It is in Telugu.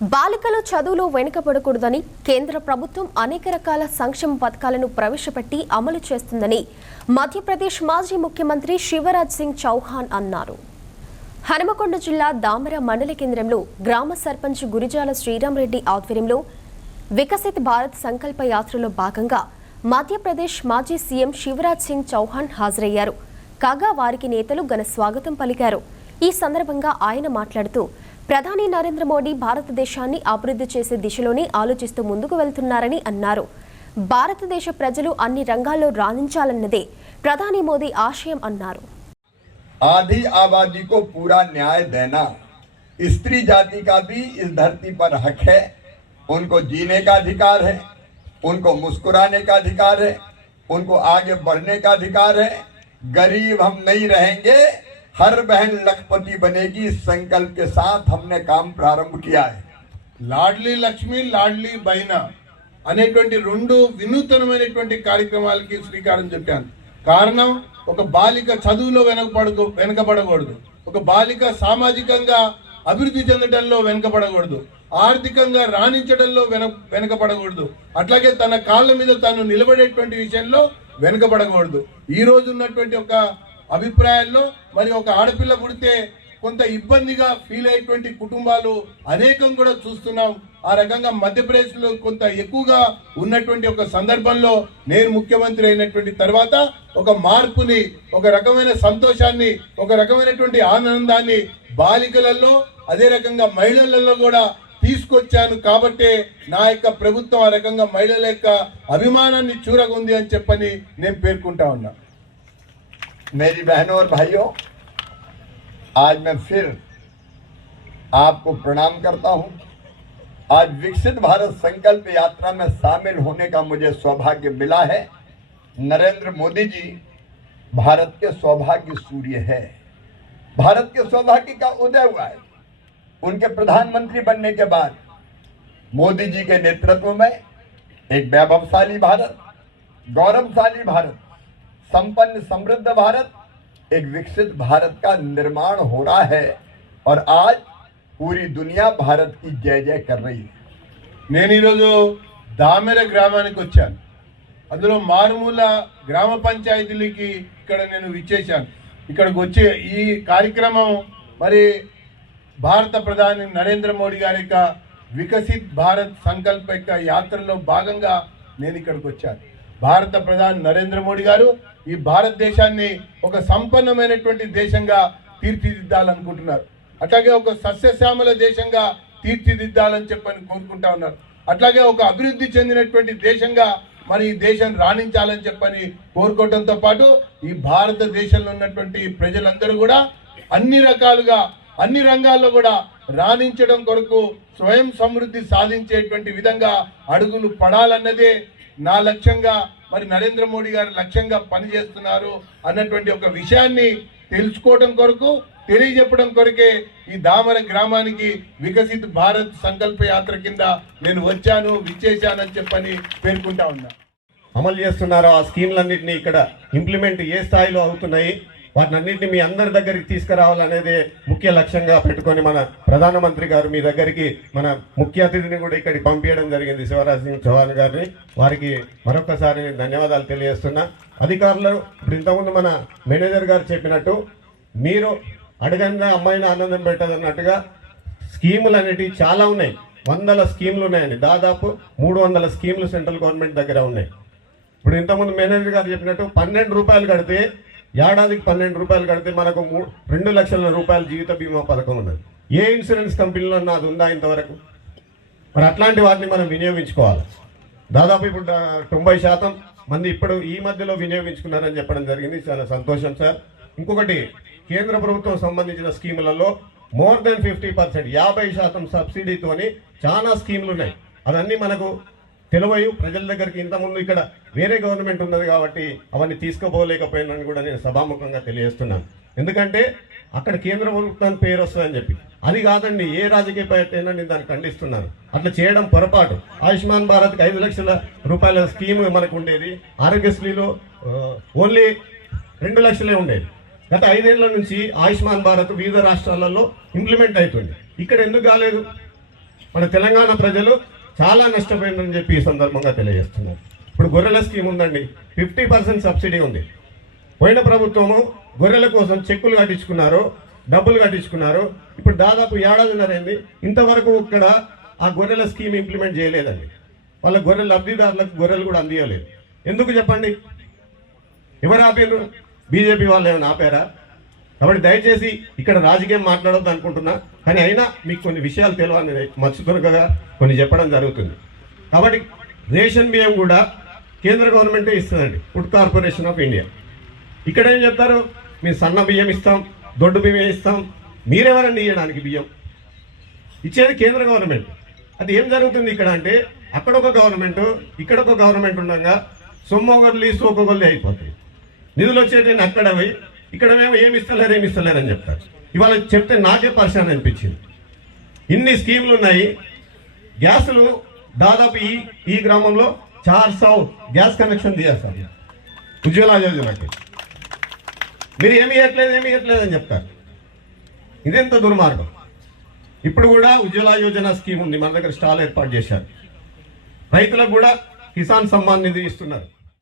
బాలికలు చదువులో వెనుకబడకూడదని కేంద్ర ప్రభుత్వం అనేక రకాల సంక్షేమ పథకాలను ప్రవేశపెట్టి అమలు చేస్తుందని మధ్యప్రదేశ్ మాజీ ముఖ్యమంత్రి శివరాజ్ సింగ్ చౌహాన్ అన్నారు. హనుమకొండ జిల్లా దామర మండల కేంద్రంలో గ్రామ సర్పంచ్ గురిజాల శ్రీరామ్ రెడ్డి ఆధ్వర్యంలో వికసిత్ భారత్ సంకల్ప యాత్రలో భాగంగా మధ్యప్రదేశ్ మాజీ సీఎం శివరాజ్ సింగ్ చౌహాన్ హాజరయ్యారు. కాగా వారికి నేతలు ఘన స్వాగతం పలికారు. ఈ సందర్భంగా ఆయన మాట్లాడుతూ ప్రధాని నరేంద్ర మోడీ భారతదేశాన్ని అభివృద్ధి చేసే దిశలోనే ఆలోచిస్తూ ముందుకు వెళ్తున్నారని అన్నారు. భారతదేశ ప్రజలు అన్ని రంగాల్లో రాణించాలన్నదే ప్రధాని మోదీ ఆశయం అన్నారు. आधी आबादी को पूरा न्याय देना, स्त्री जाति का भी इस धरती पर हक है. उनको जीने का अधिकार है, उनको मुस्कुराने का अधिकार है, उनको आगे बढ़ने का अधिकार है. गरीब हम नहीं रहेंगे, हर बहन लखपति बनेगी. इस संकल्प के साथ हमने काम प्रारंभ किया है. లాడ్లీ లక్ష్మి లాడ్లీ బైన అనేటువంటి రెండు వినూతనమైనటువంటి కార్యక్రమాలకి శ్రీకారం చుట్టాను. కారణం, ఒక బాలిక చదువులో వెనకబడకూడదు, ఒక బాలిక సామాజికంగా అభివృద్ధి చెందడంలో వెనకబడకూడదు, ఆర్థికంగా రాణించడంలో వెనకబడకూడదు, అట్లాగే తన కాళ్ళ మీద తాను నిలబడేటువంటి విషయంలో వెనకబడకూడదు. ఈ రోజు ఉన్నటువంటి ఒక అభిప్రాయాల్లో మరి ఒక ఆడపిల్ల పుడితే కొంత ఇబ్బందిగా ఫీల్ అయ్యేటువంటి కుటుంబాలు అనేకం కూడా చూస్తున్నాం. ఆ రకంగా మధ్యప్రదేశ్లో కొంత ఎక్కువగా ఉన్నటువంటి ఒక సందర్భంలో నేను ముఖ్యమంత్రి అయినటువంటి తర్వాత ఒక మార్పుని, ఒక రకమైన సంతోషాన్ని, ఒక రకమైనటువంటి ఆనందాన్ని బాలికలలో అదే రకంగా మహిళలలో కూడా తీసుకొచ్చాను. కాబట్టే నా యొక్క ప్రభుత్వం ఆ రకంగా మహిళల యొక్క అభిమానాన్ని చూరగొంది అని చెప్పని నేను పేర్కొంటా ఉన్నా. मेरी बहनों और भाइयों, आज मैं फिर आपको प्रणाम करता हूं. आज विकसित भारत संकल्प यात्रा में शामिल होने का मुझे सौभाग्य मिला है. नरेंद्र मोदी जी भारत के सौभाग्य सूर्य है. भारत के सौभाग्य का उदय हुआ है. उनके प्रधानमंत्री बनने के बाद मोदी जी के नेतृत्व में एक वैभवशाली भारत, गौरवशाली भारत, संपन्न समृद्ध भारत, एक विकसित भारत का निर्माण हो रहा है. और आज पूरी दुनिया भारत की जय जय कर रही है. నేను ఈరోజు దామెర గ్రామానికి వచ్చాను. అందులో మారుమూల గ్రామ పంచాయతీలకి ఇక్కడ నేను విచ్చేశాను. ఇక్కడికి వచ్చి ఈ కార్యక్రమం మరి భారత ప్రధాని నరేంద్ర మోడీ గారి యొక్క వికసిత్ భారత్ సంకల్ప యొక్క యాత్రలో భాగంగా నేను ఇక్కడికి వచ్చాను. భారత ప్రధాని నరేంద్ర మోడీ గారు ఈ భారతదేశాన్ని ఒక సంపన్నమైనటువంటి దేశంగా తీర్చిదిద్దాలనుకుంటున్నారు. అట్లాగే ఒక సస్యశ్యామల దేశంగా తీర్చిదిద్దాలని చెప్పని కోరుకుంటా ఉన్నారు. అట్లాగే ఒక అభివృద్ధి చెందినటువంటి దేశంగా మరి ఈ దేశం రాణించాలని చెప్పని కోరుకోవడంతో పాటు ఈ భారతదేశంలో ఉన్నటువంటి ప్రజలందరూ కూడా అన్ని రకాలుగా అన్ని రంగాల్లో కూడా రాణించడం కొరకు స్వయం సమృద్ధి సాధించేటువంటి విధంగా అడుగులు పడాలన్నదే నా లక్ష్యంగా, మరి నరేంద్ర మోడీ గారు లక్ష్యంగా పనిచేస్తున్నారు అన్నటువంటి ఒక విషయాన్ని తెలుసుకోవడం కొరకు, తెలియజెప్పడం కొరకే ఈ దామర గ్రామానికి వికసిత్ భారత్ సంకల్ప యాత్ర కింద నేను వచ్చాను, విచ్చేశానని చెప్పని పేర్కొంటా ఉన్నా. అమలు చేస్తున్నారో ఆ స్కీమ్లన్నింటినీ ఇక్కడ ఇంప్లిమెంట్ ఏ స్థాయిలో అవుతున్నాయి, వాటినన్నింటినీ మీ అందరి దగ్గరికి తీసుకురావాలనేది ముఖ్య లక్ష్యంగా పెట్టుకొని మన ప్రధానమంత్రి గారు మీ దగ్గరికి మన ముఖ్య అతిథిని కూడా ఇక్కడికి పంపించడం జరిగింది, శివరాజ్ సింగ్ చౌహాన్ గారిని. వారికి మరొకసారి ధన్యవాదాలు తెలియజేస్తున్నా. అధికారులు ఇప్పుడు ఇంతకుముందు మన మేనేజర్ గారు చెప్పినట్టు మీరు అడగంగా అమ్మాయిని ఆనందం పెట్టదన్నట్టుగా స్కీములు అనేటివి చాలా ఉన్నాయి. 100 స్కీములు ఉన్నాయండి. దాదాపు 300 స్కీములు సెంట్రల్ గవర్నమెంట్ దగ్గర ఉన్నాయి. ఇప్పుడు ఇంతకుముందు మేనేజర్ గారు చెప్పినట్టు 12 రూపాయలు కడితే, ఏడాదికి 12 రూపాయలు కడితే మనకు 2 లక్షల రూపాయల జీవిత బీమా పథకం ఉన్నది. ఏ ఇన్సూరెన్స్ కంపెనీలో అది ఉందా ఇంతవరకు? మరి అట్లాంటి వాటిని మనం వినియోగించుకోవాలి. దాదాపు ఇప్పుడు 90% మంది ఇప్పుడు ఈ మధ్యలో వినియోగించుకున్నారని చెప్పడం జరిగింది. చాలా సంతోషం సార్. ఇంకొకటి, కేంద్ర ప్రభుత్వం సంబంధించిన స్కీములలో మోర్ దెన్ 50%, 50% సబ్సిడీతోని చాలా స్కీములు ఉన్నాయి. అవన్నీ మనకు తెలివయు ప్రజల దగ్గరికి ఇంతకుముందు ఇక్కడ వేరే గవర్నమెంట్ ఉన్నది కాబట్టి అవన్నీ తీసుకుపోలేకపోయినని కూడా నేను సభాముఖంగా తెలియజేస్తున్నాను. ఎందుకంటే అక్కడ కేంద్ర ప్రభుత్వానికి పేరు వస్తుందని చెప్పి, అది కాదండి, ఏ రాజకీయ పార్టీ అయినా నేను దాన్ని ఖండిస్తున్నాను. అట్లా చేయడం పొరపాటు. ఆయుష్మాన్ భారత్కి 5 లక్షల రూపాయల స్కీమ్ మనకు ఉండేది. ఆరోగ్యశ్రీలో ఓన్లీ 2 లక్షలే ఉండేది. గత 5 ఏళ్ల నుంచి ఆయుష్మాన్ భారత్ వివిధ రాష్ట్రాలలో ఇంప్లిమెంట్ అవుతుంది. ఇక్కడ ఎందుకు కాలేదు? మన తెలంగాణ ప్రజలు చాలా నష్టపోయిందని చెప్పి ఈ సందర్భంగా తెలియజేస్తున్నారు. ఇప్పుడు గొర్రెల స్కీమ్ ఉందండి, 50% సబ్సిడీ ఉంది. పోయిన ప్రభుత్వము గొర్రెల కోసం చెక్కులు కట్టించుకున్నారు, డబ్బులు కట్టించుకున్నారు. ఇప్పుడు దాదాపు ఏడాదిన్నర అయింది, ఇంతవరకు ఇక్కడ ఆ గొర్రెల స్కీమ్ ఇంప్లిమెంట్ చేయలేదండి. వాళ్ళ గొర్రెల లబ్ధిదారులకు గొర్రెలు కూడా అందియలేదు. ఎందుకు చెప్పండి? ఎవరు ఆపారు? బీజేపీ వాళ్ళు ఏమైనా ఆపారా? కాబట్టి దయచేసి ఇక్కడ రాజకీయం మాట్లాడొద్దు అనుకుంటున్నా, కానీ అయినా మీకు కొన్ని విషయాలు తెలియని మచ్చుతునకగా కొన్ని చెప్పడం జరుగుతుంది. కాబట్టి రేషన్ బియ్యం కూడా కేంద్ర గవర్నమెంటే ఇస్తుందండి, ఫుడ్ కార్పొరేషన్ ఆఫ్ ఇండియా. ఇక్కడ ఏం చెప్తారు? మేము సన్న బియ్యం ఇస్తాం, దొడ్డు బియ్యం ఇస్తాం. మీరెవరండి ఇవ్వడానికి బియ్యం? ఇచ్చేది కేంద్ర గవర్నమెంట్. అది ఏం జరుగుతుంది ఇక్కడ అంటే, అక్కడ ఒక గవర్నమెంట్, ఇక్కడ ఒక గవర్నమెంట్ ఉండగా సొమ్మొగర్లి సోకొగొల్లి అయిపోతాయి. నిధులు వచ్చేటని అక్కడ పోయి ఇక్కడ మేము ఏమి ఇస్తలేరు అని చెప్తారు. ఇవాళ చెప్తే నాకే పరిశాన్ అనిపించింది. ఇన్ని స్కీములు ఉన్నాయి. గ్యాసులు దాదాపు ఈ గ్రామంలో 400 గ్యాస్ కనెక్షన్ తీసేస్తారు ఉజ్వల యోజనకి. మీరు ఏమి ఇవ్వట్లేదు అని చెప్తారు. ఇదెంత దుర్మార్గం. ఇప్పుడు కూడా ఉజ్వల యోజన స్కీమ్ ఉంది, మన దగ్గర స్టాల్ ఏర్పాటు చేశారు. రైతులకు కూడా కిసాన్ సమ్మాన్ నిధి ఇస్తున్నారు.